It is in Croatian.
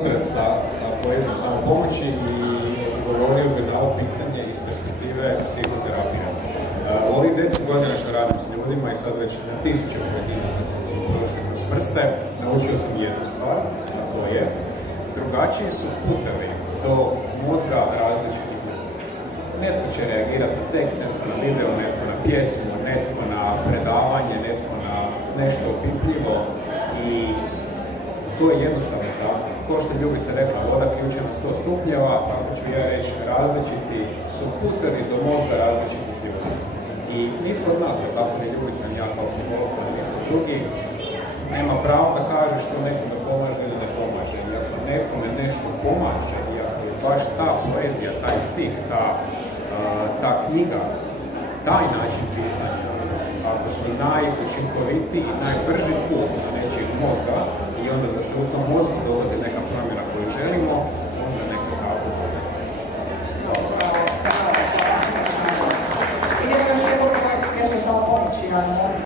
sa poezijom samopomoći i govorio bi na ovo pitanje iz perspektive psihoterapije. U ovih 10 godina što radim s ljudima i sad već na tisuće pojedinaca koji su prošli kroz prste, naučio sam jednu stvar, a to je drugačiji su putevi do mozga različitih ljudi. Netko će reagirati na tekst, netko na video, netko na pjesmu, netko na predavanje, netko na nešto opipljivo i to je jednostavno tako. Ko što Ljubica rekla, voda ključa na 100 stupnjeva, tako ću ja reći, različiti su putevi do mozga različitih ljudi. I nitko od nas, pa tako ni Ljubica, ni ja kao psiholog, ni nitko drugi, nema pravo da kaže što nekome pomaže ili ne pomaže. I ako nekome nešto pomaže, i ako je baš ta poezija, taj stih, ta knjiga, taj način pisanja, ako su najučinkovitiji i najbrži put nečijeg mozga i onda da se u tom mozgu dogodi neka